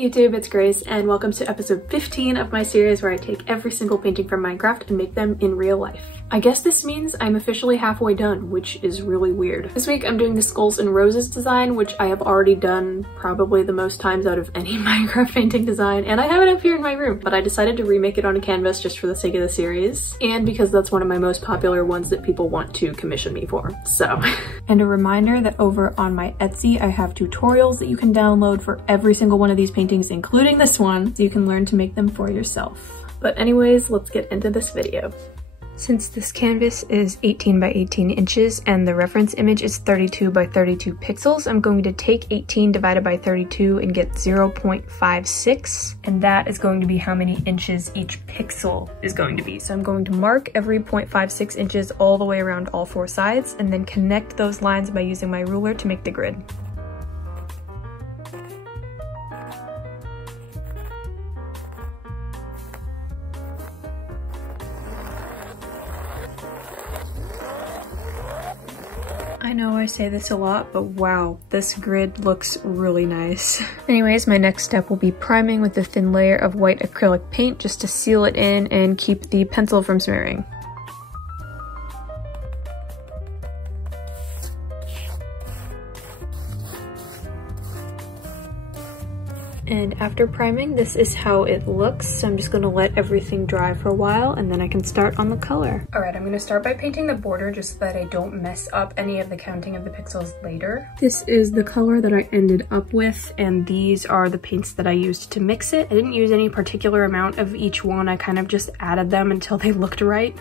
Hey YouTube, it's Grace and welcome to episode 15 of my series where I take every single painting from Minecraft and make them in real life. I guess this means I'm officially halfway done, which is really weird. This week I'm doing the Skulls and Roses design, which I have already done probably the most times out of any Minecraft painting design, and I have it up here in my room, but I decided to remake it on a canvas just for the sake of the series, and because that's one of my most popular ones that people want to commission me for, so. And a reminder that over on my Etsy, I have tutorials that you can download for every single one of these paintings, including this one, so you can learn to make them for yourself. But anyways, let's get into this video. Since this canvas is 18 by 18 inches and the reference image is 32 by 32 pixels, I'm going to take 18 divided by 32 and get 0.56, and that is going to be how many inches each pixel is going to be. So I'm going to mark every 0.56 inches all the way around all four sides and then connect those lines by using my ruler to make the grid. I know I say this a lot, but wow, this grid looks really nice. Anyways, my next step will be priming with a thin layer of white acrylic paint just to seal it in and keep the pencil from smearing. And after priming, this is how it looks. So I'm just gonna let everything dry for a while and then I can start on the color. All right, I'm gonna start by painting the border just so that I don't mess up any of the counting of the pixels later. This is the color that I ended up with, and these are the paints that I used to mix it. I didn't use any particular amount of each one. I kind of just added them until they looked right.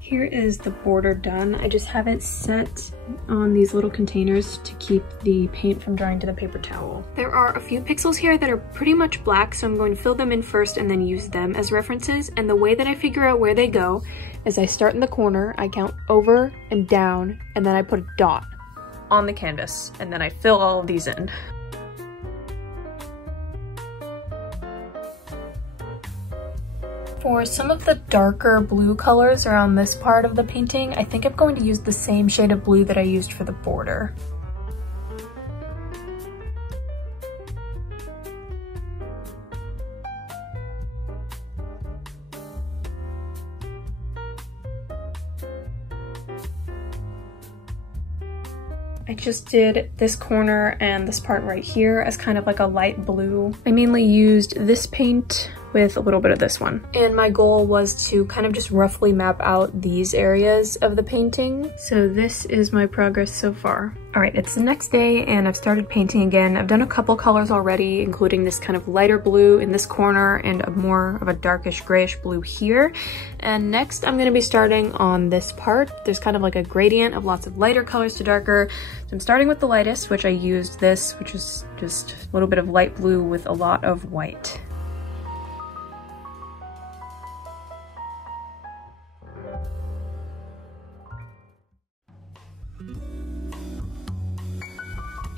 Here is the border done. I just have it set on these little containers to keep the paint from drying to the paper towel. There are a few pixels here that are pretty much black, so I'm going to fill them in first and then use them as references. And the way that I figure out where they go is I start in the corner, I count over and down, and then I put a dot on the canvas, and then I fill all of these in. For some of the darker blue colors around this part of the painting, I think I'm going to use the same shade of blue that I used for the border. I just did this corner and this part right here as kind of like a light blue. I mainly used this paint with a little bit of this one. And my goal was to kind of just roughly map out these areas of the painting. So this is my progress so far. All right, it's the next day and I've started painting again. I've done a couple colors already, including this kind of lighter blue in this corner and a more of a darkish grayish blue here. And next I'm gonna be starting on this part. There's kind of like a gradient of lots of lighter colors to darker. So I'm starting with the lightest, which I used this, which is just a little bit of light blue with a lot of white.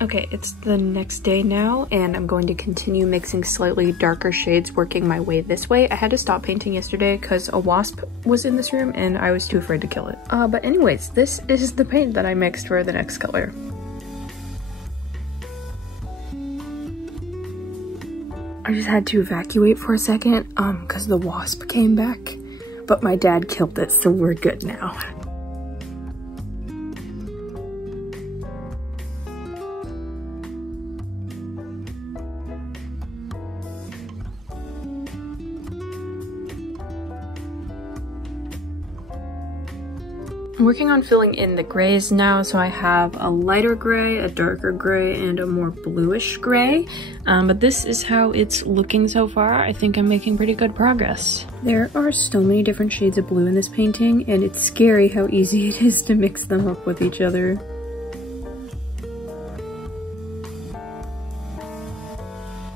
Okay, it's the next day now, and I'm going to continue mixing slightly darker shades, working my way this way. I had to stop painting yesterday because a wasp was in this room and I was too afraid to kill it. But anyways, this is the paint that I mixed for the next color. I just had to evacuate for a second, because the wasp came back, but my dad killed it, so we're good now. I'm working on filling in the grays now, so I have a lighter gray, a darker gray, and a more bluish gray. But this is how it's looking so far. I think I'm making pretty good progress. There are so many different shades of blue in this painting, and it's scary how easy it is to mix them up with each other.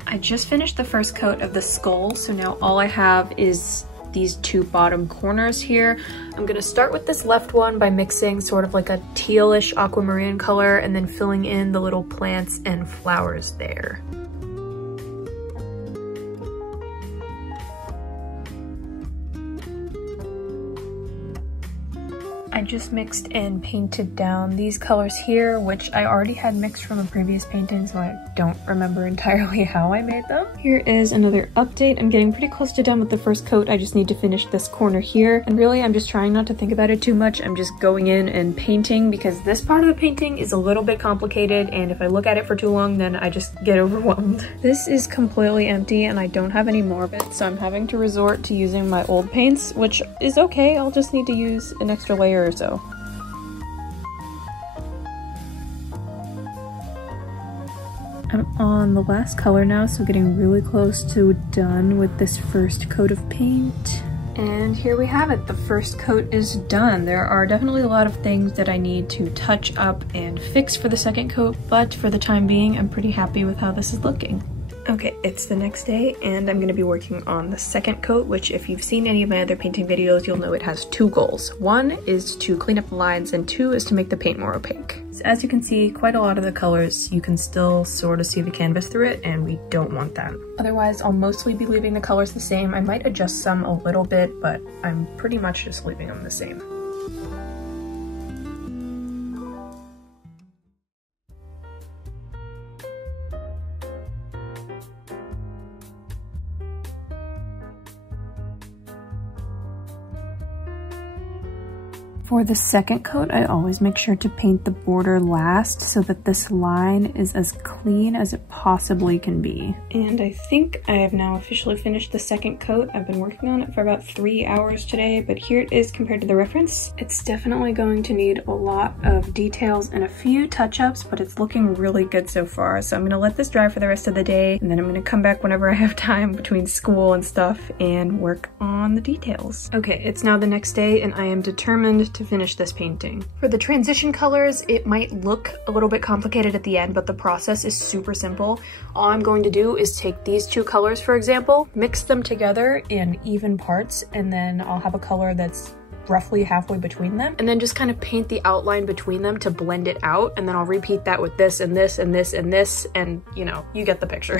I just finished the first coat of the skull, so now all I have is these two bottom corners here. I'm gonna start with this left one by mixing sort of like a tealish aquamarine color and then filling in the little plants and flowers there. I just mixed and painted down these colors here, which I already had mixed from a previous painting, so I don't remember entirely how I made them. Here is another update. I'm getting pretty close to done with the first coat. I just need to finish this corner here. And really, I'm just trying not to think about it too much. I'm just going in and painting because this part of the painting is a little bit complicated, and if I look at it for too long, then I just get overwhelmed. This is completely empty and I don't have any more of it, so I'm having to resort to using my old paints, which is okay. I'll just need to use an extra layer or so. I'm on the last color now, so getting really close to done with this first coat of paint. And here we have it. The first coat is done. There are definitely a lot of things that I need to touch up and fix for the second coat, but for the time being, I'm pretty happy with how this is looking. Okay, it's the next day and I'm going to be working on the second coat, which if you've seen any of my other painting videos, you'll know it has two goals. One is to clean up the lines and two is to make the paint more opaque. So as you can see, quite a lot of the colors, you can still sort of see the canvas through it, and we don't want that. Otherwise, I'll mostly be leaving the colors the same. I might adjust some a little bit, but I'm pretty much just leaving them the same. For the second coat, I always make sure to paint the border last so that this line is as clean as it possibly can be. And I think I have now officially finished the second coat. I've been working on it for about 3 hours today, but here it is compared to the reference. It's definitely going to need a lot of details and a few touch-ups, but it's looking really good so far. So I'm gonna let this dry for the rest of the day, and then I'm gonna come back whenever I have time between school and stuff and work on the details. Okay, it's now the next day and I am determined to finish this painting. For the transition colors, it might look a little bit complicated at the end, but the process is super simple. All I'm going to do is take these two colors, for example, mix them together in even parts, and then I'll have a color that's roughly halfway between them, and then just kind of paint the outline between them to blend it out, and then I'll repeat that with this and this and this and this, and you know, you get the picture.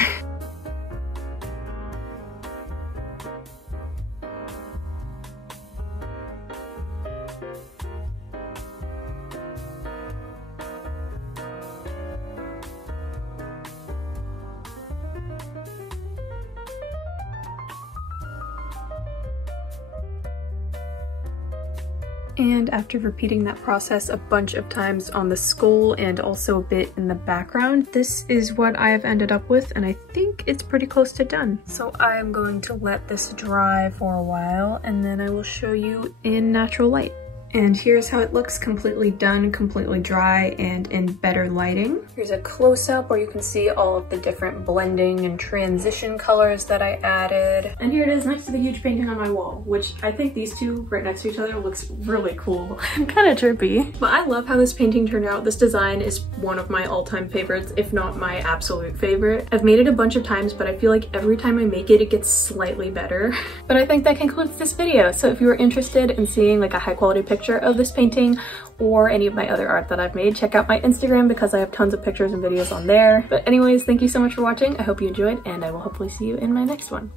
And after repeating that process a bunch of times on the skull and also a bit in the background, this is what I have ended up with, and I think it's pretty close to done. So I am going to let this dry for a while and then I will show you in natural light. And here's how it looks completely done, completely dry, and in better lighting. Here's a close-up where you can see all of the different blending and transition colors that I added. And here it is next to the huge painting on my wall, which I think these two right next to each other looks really cool and kind of trippy. But I love how this painting turned out. This design is one of my all-time favorites, if not my absolute favorite. I've made it a bunch of times, but I feel like every time I make it, it gets slightly better. But I think that concludes this video. So if you are interested in seeing like a high-quality picture of this painting or any of my other art that I've made, check out my Instagram because I have tons of pictures and videos on there. But anyways, thank you so much for watching. I hope you enjoyed, and I will hopefully see you in my next one.